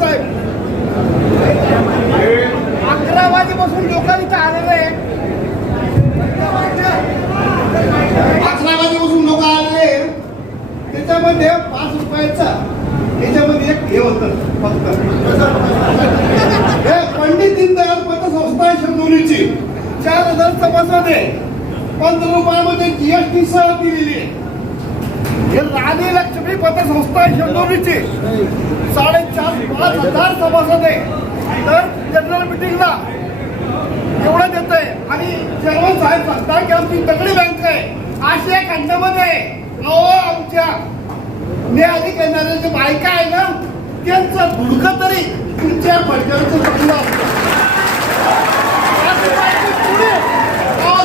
साहेब. अकरा वाजेपासून लोक इथं आलेले अकरा वाजेपासून लोक आलेले त्याच्यामध्ये पाच रुपयाचा त्याच्यामध्ये एक हे होत फक्त. हे पंडित दीनदयाल पतसंस्था आहे शंभरीची चार हजार सभासद पंधरा रुपयामध्ये जीएसटी सह दिलेली हे राणी लक्ष्मी पतसंस्था आहे शंभरीची. साडेचार पाच हजार सभासद आहे. तर जनरल मिटिंगला एवढं देत आहे आणि चेअरमन साहेब सांगतात की आमची दगडी बँक आहे. आशिया खंडामध्ये अहो आमच्या अधिक येणाऱ्या जे बायका आहे ना त्यांचं धुडकं तरी तुमच्या फडक्याचं चांगलं असतं.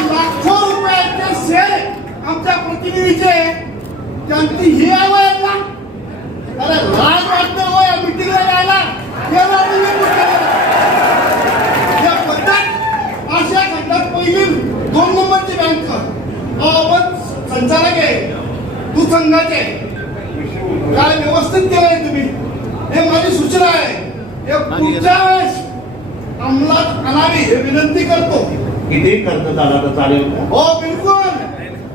लाखो रुपयाचे शेअर आमच्या प्रतिनिधीचे त्यांची ही आहे ना अरे लाज वाटतं हो या मिटिंगला यायला याला तुम्ही कुठे या पद्धत आशिया खंडात पहिली दोन नंबरची बँक आपण संचालक आहे. दूध संघाचे काय व्यवस्थित केलंय तुम्ही? हे माझी सूचना आहे. हे पुढच्या वेळेस अंमलात आणावी हे विनंती करतो. किती खर्च झाला तर चालेल हो बिलकुल.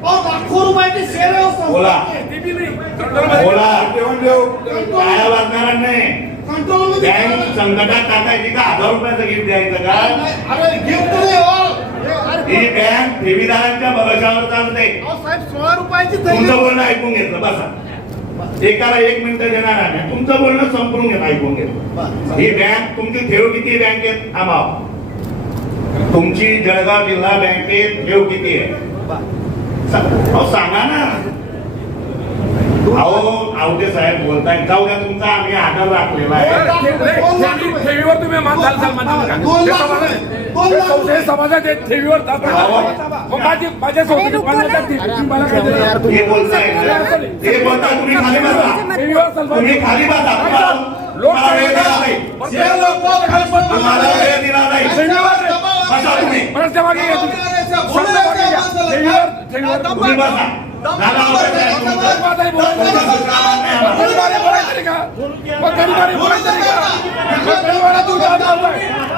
हो लाखो रुपयाचे शेअर हो. बोला. बोला. काय वागणार नाही. कंट्रोलमध्ये बँक संकटात टाकायची का? हजार रुपयाचं गिफ्ट द्यायचं का? अरे गिफ्ट नाही हो बँक ठेवीदारांच्या भरोशावर चालते. सोळा रुपयाची तुमचं बोलणं ऐकून घेतलं बसा. एकाला एक मिनिट देणार नाही तुमचं बोलणं संपून घेत ऐकून घेतलं. ही बँक तुमची ठेव किती आहे बँकेत? थांबाव तुमची जळगाव जिल्हा बँकेत ठेव किती आहे? सांगा ना. अहो आवटे साहेब बोलताय. जाऊ द्या तुमचा आम्ही आदर राखलेला आहे. ठेवीवर तुम्ही मान हे लाख हे रुपये. समाजात हे ठेवीवर माझी माझ्या? हे बोलताय. हे बोलताय तुम्ही खाली बसा. तुम्ही खाली बसा. तुम्हाला वेळ दिला नाही. तुम्हाला वेळ दिला नाही. बसा तुम्ही. ठेवीवर तुम्ही बसा.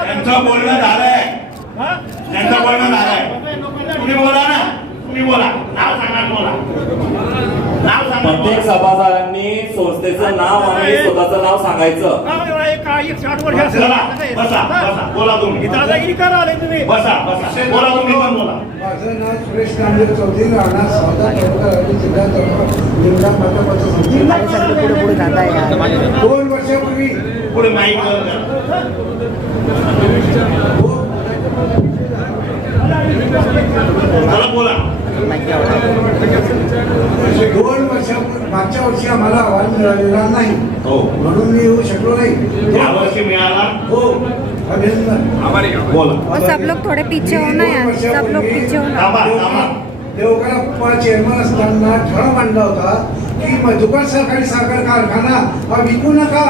त्यांचं बोलणं झालंय. त्यांचं बोलणं झालंय. तुम्ही बोला ना. तुम्ही बोला. नाव सांगा बोला प्रत्येक. सभासदांनी संस्थेचं नाव आणि स्वतःचं नाव सांगायचं. चला बसा बसा बोला तुम्ही. बसा बसा बोला तुम्ही पण बोला. माझं नाव सुरेश नामदेव चौधरी राहणार सावधा तालुका रायगड जिल्हा तालुका जिल्हा भाजपचा संस्थेचा दोन वर्षापूर्वी पुढे. बोला बोला. दोन वर्षापूर्वी मागच्या वर्षी आम्हाला अहवाल मिळालेला नाही. हो. म्हणून मी येऊ शकलो नाही. या वर्षी मिळाला? हो. अभिनंदन. आभारी आहे. बोला. और सब लोग थोड़े पीछे हो ना यार सब लोग पीछे हो ना थांबा थांबा. देवगडा पप्पा चेअरमन असताना ठराव मांडला होता की मधुकर सहकारी साखर कारखाना हा विकू नका.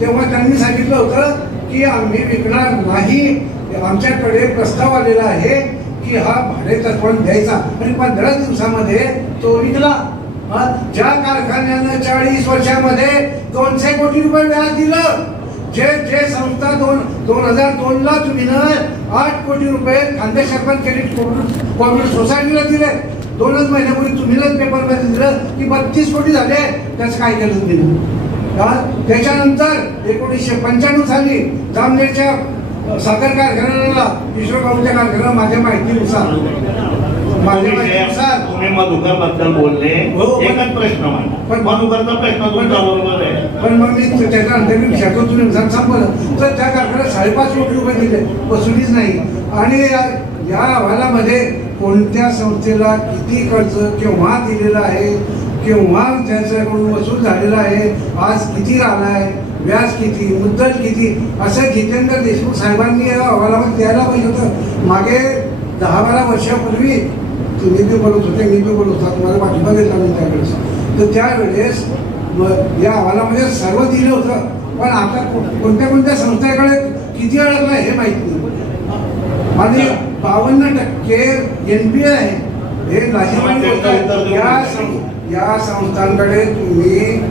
तेव्हा त्यांनी सांगितलं होतं की आम्ही विकणार नाही. आमच्याकडे प्रस्ताव आलेला आहे की हा भाडे कोण द्यायचा? आणि पंधरा दिवसामध्ये तो विकला. ज्या कारखान्यानं चाळीस वर्षामध्ये दोनशे कोटी रुपये व्याज दिलं. जे जे संस्था दोन दोन हजार दोन ला तुम्ही आठ कोटी रुपये खानदेश अर्बन क्रेडिट कॉम्युनिस्ट सोसायटीला दिले. दोनच महिन्यापूर्वी तुम्हीलाच पेपरमध्ये दिलं की बत्तीस कोटी झाले. त्याचं काय केलं तुम्ही त्याच्यानंतर एकोणीसशे पंच्याण्णव साली जामनेरच्या साखर कारखान्याला विश्वकर्माच्या कारखाना माझ्या माहितीनुसार. माझ्या माहितीनुसार. तुम्ही मधुकरबद्दल बोलले हो, पण- एकच प्रश्न पण- मधुकरचा प्रश्न तुमचा बरोबर आहे. पण मग मी त्याच्या अंतर्गत शाखोतून एक्झाम संपलं तर त्या कारखान्यात साडेपाच कोटी रुपये दिले वसुलीच नाही. आणि या या अहवालामध्ये कोणत्या संस्थेला किती कर्ज केव्हा दिलेला आहे केव्हा त्याच्याकडून वसूल झालेला आहे आज किती राहिला आहे व्याज किती मुद्दल किती असं जितेंद्र देशमुख साहेबांनी या अहवालामध्ये द्यायला पाहिजे होतं. मागे दहा बारा वर्षापूर्वी तुम्ही बी बोलत होते मी बी बोलत होता तुम्हाला पाठिंबा देतला मी त्यावेळेस. तर त्यावेळेस म- या अहवालामध्ये सर्व दिलं होतं. पण आता कोणत्या कोणत्या संस्थेकडे किती अडकलं हे माहीत नाही. आणि बावन्न टक्के एन पी आहे. हे लाजिरवाणी या संस्थांकडे तुम्ही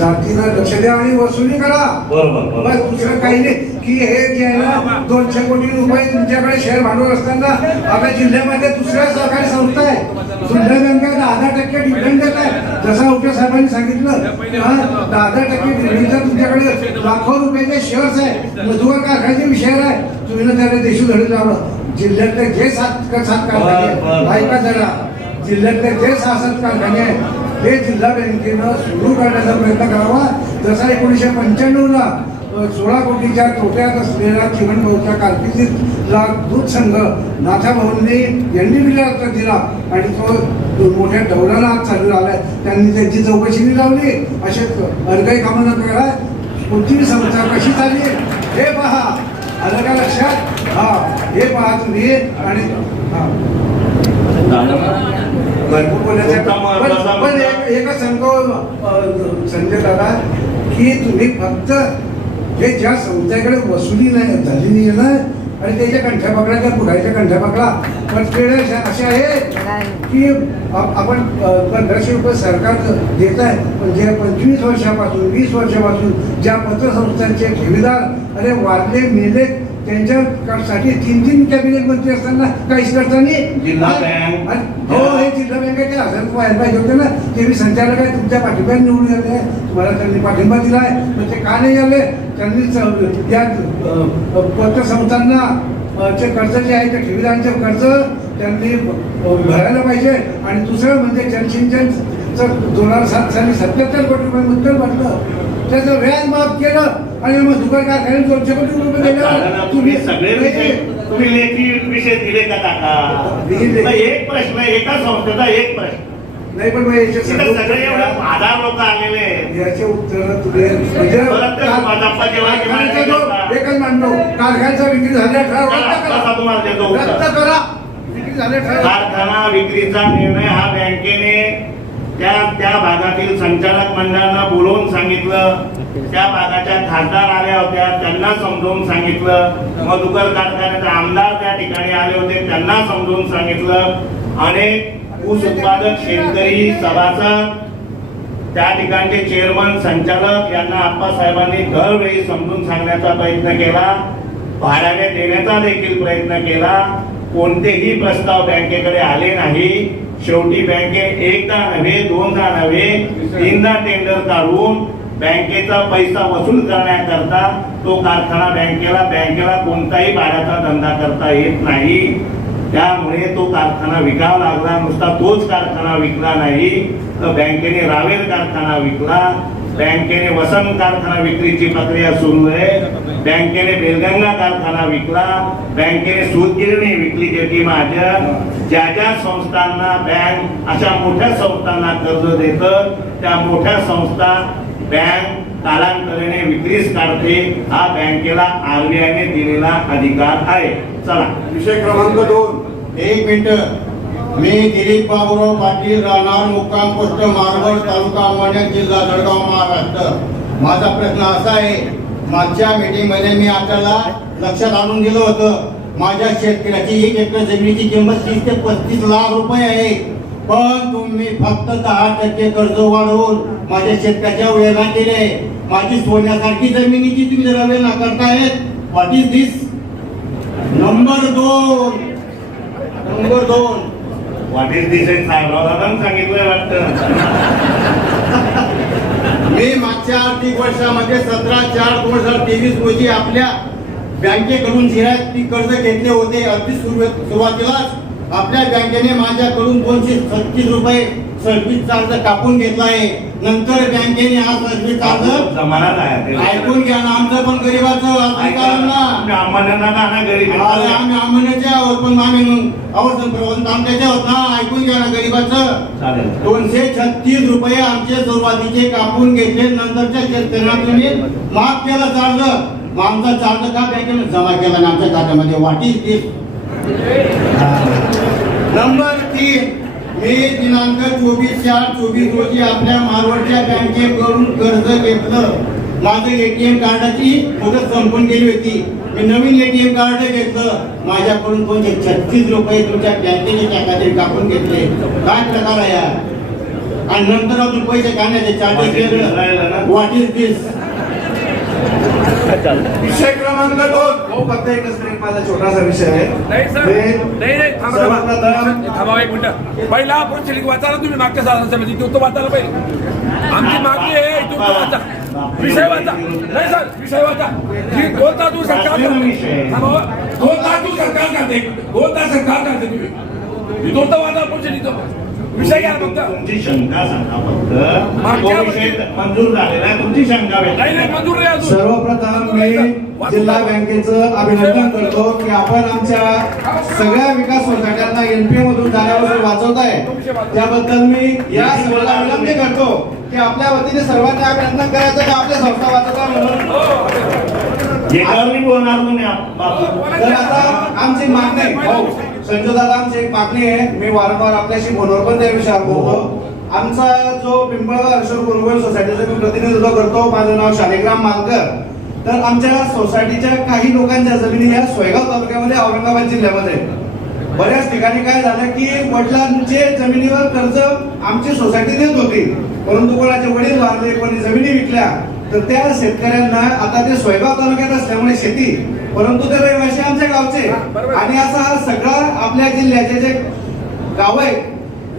जातीनं लक्ष द्या आणि वसुली करा. बरोबर दुसरं काही नाही. की हे जे आहे ना दोनशे कोटी रुपये तुमच्याकडे शेअर भांडवल असताना आता जिल्ह्यामध्ये दुसऱ्या सहकारी संस्था आहे. जिल्हा बँका दहा टक्के डिव्हिडंड देत आहे. जसं उठे साहेबांनी सांगितलं दहा दहा टक्के डिव्हिडंड तुमच्याकडे लाखो रुपयाचे शेअर्स आहे मधुकर कारखान्याचे शेअर आहे तुम्ही ना त्याला देशू धडे लावलं जिल्ह्यातले जे सात सात कारखाने. ऐका जरा जिल्ह्यातले जे सहा सात कारखाने आहेत हे जिल्हा बँकेनं सुरू करण्याचा प्रयत्न करावा. जसा एकोणीसशे पंच्याण्णवला सोळा कोटीच्या तोट्यात असलेल्या चिमणभाऊच्या कारकिर्दीतला दूध संघ नाथा भाऊंनी यांनी दिला दिला आणि तो मोठ्या डौलाला आज चालू आलाय त्यांनी त्यांची चौकशी लावली. असे अडकाई कामं न करा कोणती संस्था कशी चालली? हे पहा. आलं का लक्षात? हा हे पहा तुम्ही. आणि हा. भरपूर बोलायचं आहे. पण-. पण एक- एकच सांगतो संजय दादा की तुम्ही फक्त हे ज्या संस्थेकडे वसुली नाही झाली नाही ना आणि त्याच्या कंठ्या पकडा त्या पुढाच्या कंठ्या पकडा पण ते अशा अशा आहेत की आप- आपण पंधराशे रुपये सरकार देत आहे पण जे पंचवीस वर्षापासून वीस वर्षापासून ज्या पतसंस्थांचे ठेवीदार अरे वारले मेले त्यांच्यासाठी तीन तीन कॅबिनेट मंत्री असताना काहीच करताना जिल्हा बँक. हो हे जिल्हा बँकेचे हजार व्हायला पाहिजे होते ना ते मी संचालक आहे तुमच्या पाठिंब्याने निवडून आले आहे तुम्हाला त्यांनी पाठिंबा दिला आहे पण ते का नाही आले? त्यांनी या पतसंस्थांना चे कर्ज जे आहे ते ठेवीदारांचे कर्ज त्यांनी भरायला पाहिजे. आणि दुसरं म्हणजे जलसिंचनचं दोन हजार सात साली सत्याहत्तर कोटी रुपये मुद्दल भरलं त्याचं व्याज माफ केलं. आणि मग दुकान कारखान्यात दोनशे कोटी रुपये दिले तुम्ही सगळे विषय तुम्ही लेखी विषय दिले का काका एक प्रश्न एका संस्थेचा एक प्रश्न. नाही पण सगळे एवढे हजार लोक आलेले. याचे उत्तर तुम्ही परत ते माझा जेव्हा कारखान्याचा जो एकच मांडलो कारखान्याचा विक्री झाल्या तुम्हाला देतो करा. विक्री झाल्या कारखाना विक्रीचा निर्णय हा बँकेने त्या त्या भागातील संचालक मंडळांना बोलवून सांगितलं. त्या भागाच्या खासदार आल्या होत्या त्यांना समजावून सांगितलं. मधुकर कारखान्याचे आमदार त्या ठिकाणी आले होते त्यांना समजावून सांगितलं. अनेक ऊस उत्पादक शेतकरी सभासद त्या ठिकाणचे चेअरमन संचालक यांना आप्पासाहेबांनी दरवेळी समजून सांगण्याचा प्रयत्न केला. भाड्याने देण्याचा देखील प्रयत्न केला. कोणतेही प्रस्ताव बँकेकडे आले नाही. शेवटी बँके एकदा नव्हे दोनदा नव्हे तीनदा टेंडर काढून बँकेचा पैसा वसूल करण्याकरता तो कारखाना बँकेला बँकेला कोणताही भाड्याचा धंदा करता येत नाही. त्यामुळे तो कारखाना विकावा लागला नुसता तोच कारखाना विकला नाही. तर बँकेने रावेर कारखाना विकला. बँकेने वसंत कारखाना विक्रीची प्रक्रिया सुरू आहे. बँकेने बेलगंगा कारखाना विकला. बँकेने सूतगिरणी विकली जेटी महाजन ज्या ज्या संस्थांना बँक अशा मोठ्या संस्थांना कर्ज देत त्या मोठ्या संस्था बँक कालांतराने विक्रीस काढते. हा बँकेला आरबीआयने दिलेला अधिकार आहे. चला. विषय क्रमांक दोन. एक मिनिट. मी दिलीप बाबूराव पाटील राहणार मुक्काम पोस्ट मारवड तालुका अंबरनाथ जिल्हा जळगाव महाराष्ट्र. माझा प्रश्न असा आहे मागच्या मीटिंगमध्ये मी आपल्याला लक्षात आणून दिलं होतं. माझ्या शेतकऱ्याची एक एकर जमिनीची किंमत तीस ते पस्तीस लाख रुपये आहे. पण तुम्ही फक्त दहा टक्के कर्ज वाढवून माझ्या शेतकऱ्याच्या वेदना केले. माझी सोन्यासारखी जमिनीची तुम्ही जरा वेदना करतायत. व्हॉट इज दिस नंबर दोन. नंबर दोन. व्हॉट इज दिस सांगितलं वाटतं. मी मागच्या आर्थिक वर्षामध्ये सतरा चार दोन हजार तेवीस रोजी आपल्या बँकेकडून जिरायती कर्ज घेतले होते. अगदी सुरु- सुरुवातीलाच. आपल्या बँकेने माझ्याकडून दोनशे छत्तीस रुपये सर्व्हिस चार्ज कापून घेतला आहे. नंतर बँकेने हा सर्व्हिस चार्ज ऐकून घ्या ना आमचं पण गरीबाचं आम्ही आम्हानेचे आहोत पण आम्ही आमच्याचे आहोत ना ऐकून घ्या ना गरीबाचं. दोनशे छत्तीस रुपये आमचे सुरुवातीचे कापून घेतले नंतरच्या शेतकऱ्यांना तुम्ही माफ केलं चार्ज. आमचा चार्ज का बँकेने जमा केला आमच्या खात्यामध्ये. वाटी दिस नंबर तीन मी दिनांक चोवीस चार चोवीस रोजी आपल्या मारवडच्या बँकेकडून कर्ज घेतलं. माझं एटीएम कार्डाची मुदत संपून गेली होती. मी नवीन एटीएम कार्ड घेतलं. माझ्याकडून दोनशे छत्तीस रुपये तुमच्या बँकेच्या खात्यात कापून घेतले. काय प्रकार आहे हा? आणि नंतर अजून पैसे काढण्याचे चार्जेस? वेगळे. व्हॉट इज दिस विषय क्रमांक दोन. हो फक्त एकच मिनिट माझा छोटासा विषय आहे. नाही सर. नाही नाही थांबा थांबा. थांबा एक मिनिट. पहिला आपण शिलिंग वाचायला तुम्ही मागच्या साधारण समिती तो तो वाचायला पाहिजे आमची मागणी आहे तो तो वाचा. विषय वाचा. नाही सर विषय वाचा. दोन तास तू सरकार करते थांबा हो. तू सरकार करते तास सरकार करते तुम्ही. ही तास वाचा आपण शिलिंग विषय घ्या फक्त तुमची शंका सांगा फक्त. मागच्या तो विषय मंजूर झालेला आहे. तुमची शंका नाही नाही मंजूर नाही अजून. सर्वप्रथम मी जिल्हा बँकेचं अभिनंदन करतो की आपण आमच्या सगळ्या विकास सोसायट्यांना एनपीए मधून जाण्यापासून वाचवत आहे त्याबद्दल मी या सगळ्याला विनंती करतो की आपल्या वतीने सर्वांनी अभिनंदन करायचं की आपल्या संस्था वाचवता म्हणून. आप- बापू तर आता आमची मागणी हो दादा आमची एक मागणी आहे. मी वारंवार आपल्याशी फोनवर पण त्या विषयावर बोलतो. आमचा जो पिंपळगाव अशोक गुरुगोल सोसायटीचं मी प्रतिनिधित्व करतो. माझं नाव शालिग्राम मालकर. तर आमच्या सोसायटीच्या काही लोकांच्या जमिनी या सोयगाव तालुक्यामध्ये औरंगाबाद जिल्ह्यामध्ये बऱ्याच ठिकाणी काय झालं की वडिलांचे जमिनीवर कर्ज आमची सोसायटी देत होती. परंतु कोणाचे वडील वारले कोणी जमिनी विकल्या तर त्या शेतकऱ्यांना आता ते सोयगाव तालुक्यात असल्यामुळे शेती परंतु ते रहिवासी आमच्या गावचे. आणि असा हा सगळा आपल्या जिल्ह्याचे जे गाव आहे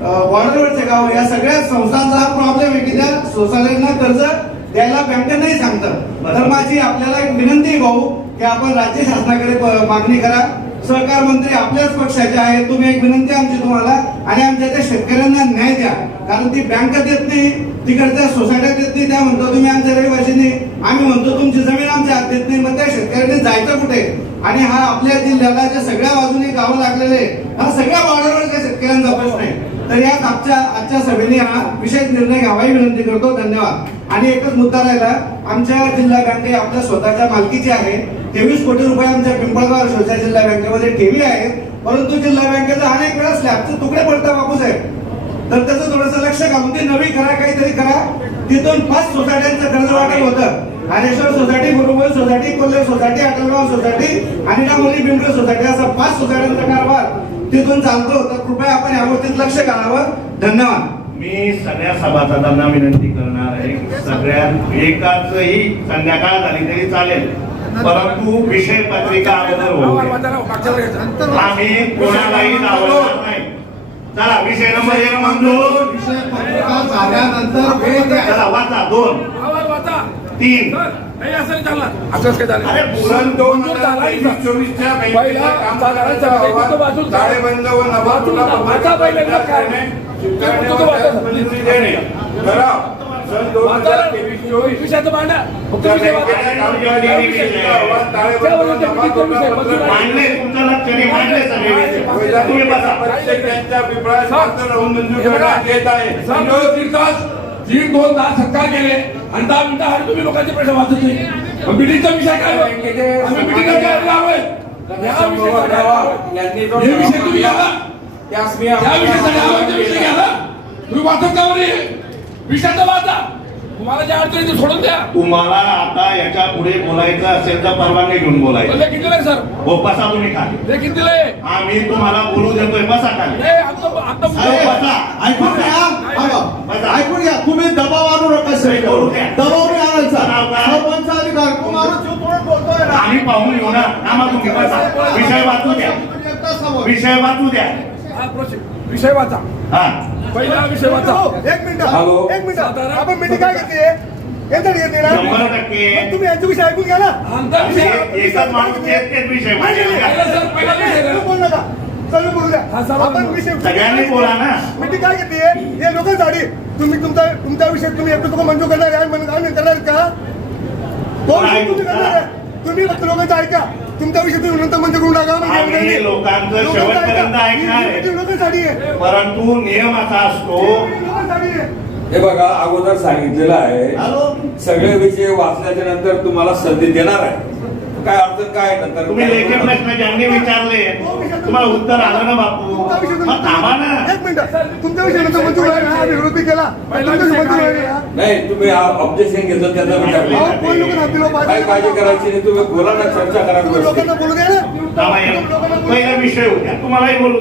बॉर्डरवरचे गाव या सगळ्या संस्थांचा हा प्रॉब्लेम आहे की त्या सोसायटींना कर्ज द्यायला बँक नाही सांगतं. तर माझी आपल्याला एक विनंती भाऊ की आपण राज्य शासनाकडे मागणी करा. सहकार मंत्री आपल्याच पक्षाचे आहेत. तुम्ही एक विनंती आमची तुम्हाला आणि आमच्या त्या शेतकऱ्यांना न्याय द्या. कारण ती बँक देत नाही तिकडच्या सोसायट्या देत नाही त्या म्हणतो तुम्ही आमच्या रहिवासीने आम्ही म्हणतो तुमची जमीन आमच्या हात देत नाही मग त्या शेतकऱ्यांनी जायचं कुठे? आणि हा आपल्या जिल्ह्याला ज्या सगळ्या बाजूने गावं लागलेले हा सगळ्या बॉर्डरवरच्या शेतकऱ्यांचा प्रश्न आहे. तर या आजच्या आजच्या सभेने हा विशेष निर्णय घ्यावाही विनंती करतो. धन्यवाद. आणि एकच मुद्दा राहिला आमच्या जिल्हा बँक आपल्या स्वतःच्या मालकीची आहे तेवीस कोटी रुपये आमच्या पिंपळगाव शोषा जिल्हा बँकेमध्ये ठेवी आहे परंतु जिल्हा बँकेचा अनेक वेळा स्लॅबचे तुकडे पडतात बापूस तर त्याचं थोडंसं लक्ष घालून ते नवी करा काहीतरी करा. तिथून पाच सोसायट्यांचं कर्ज वाटप होतं. Haneshwar society Gurugol society Kolhe society Atalgaon society आणि डामोली पिंपरी सोसायटी असा पाच सोसायट्यांचा कारभार तिथून चालतो. तर कृपया आपण या लक्ष घालावं. धन्यवाद. मी सगळ्या सभासदांना विनंती करणार आहे. सगळ्या एकाचही संध्याकाळ झाली तरी चालेल. परंतु विषय पत्रिका अगोदर. आम्ही कोणालाही नाही. चला विषय नंबर एक मंजूर विषय पत्रिका झाल्यानंतर. चला वाचा दोन. तीन. पहिला विषयाचं फक्त विषय? दीड दोन तास सत्कार केले. आणि दहा मिनिटं हार तुम्ही लोकांचे प्रश्न वाचत नाही. मिटिंगचा विषय काय? आम्ही काय? या? हे विषय तुम्ही घ्या ना. त्या विषयासाठी आवाजचा विषय तुम्ही वाचत का बरे विषयाचा वाचा. तुम्हाला ज्या अडचणी ते सोडून द्या. तुम्हाला आता याच्यापुढे बोलायचं असेल तर परवानगी घेऊन बोलायचं. दिलंय सर? हो बसा तुम्ही खाली. आम्ही तुम्हाला बोलू देतोय. बसा खाली. हे आता आता साहेब, बसा. ऐकून घ्या. बसा. ऐकून घ्या. तुम्ही दबाव आणू नका सर. करू द्या. दबाव नाही आणायचा? सरपंच अधिकार तो जो ना. आम्ही पाहून घेऊ ना. नामा तुम्ही बसा. विषय वाचू द्या. विषय वाचू द्या. हा. विषय वाचा. हा. पहिला विषय वाचा एक मिनिट हॅलो. एक मिनिट आपण मीटिंग काय घेते येतात येते ना शंभर टक्के. मग तुम्ही यांचा विषय ऐकून घ्या ना आमचा विषय हे एकच माणूस तेच तेच विषय नाही, नाही, मांडेल नाही. का? पहिला सर, पहिला विषय तुम्ही करा. बोलू नका चालू बोलू द्या हा, सर्वांना आपण. विषय सगळ्यांनी बोला ना. मीटिंग काय घेते हे लोकांसाठी तुम्ही तुमचा तुमचा विषय तुम्ही एकटं लोक मंजूर करणार आहे म्हणून आम्ही करणार का तो तुम्ही करणार आहे तुम्ही फक्त लोकांचं ऐका. तुमचा विषय तुम्ही नंतर मंजूर करून टाका. आम्ही नाही. लोकांचं शेवटपर्यंत. ऐकणार ही आहे. लोकांसाठी आहे. परंतु नियम असा असतो. ही लोकांसाठी आहे. हे बघा अगोदर सांगितलेलं आहे. हॅलो? सगळे विषय वाचल्याच्या नंतर तुम्हाला संधी देणार आहे. काय अडचण काय नंतर? तुम्ही लेखी प्रश्न ज्यांनी विचारले तुम्हाला उत्तर आलं ना बापू? तुमचा विषय मग थांबा ना. तुम्ही- एक मिनिट. तुमच्या विषय नंतर मंजूर आहे ना आम्ही विरोधी केला. मंजूर आहे ना. नाही तुम्ही ऑब्जेक्शन घेतलं त्याचा विचार. अहो, करा. कोण लोक थांबतील हो, काय काळजी करायची नाही तुम्ही बोला ना चर्चा करा तुम्ही लोकांना बोलू द्या ना. थांबा एक. पहिला विषय होत्या तुम्हालाही बोलू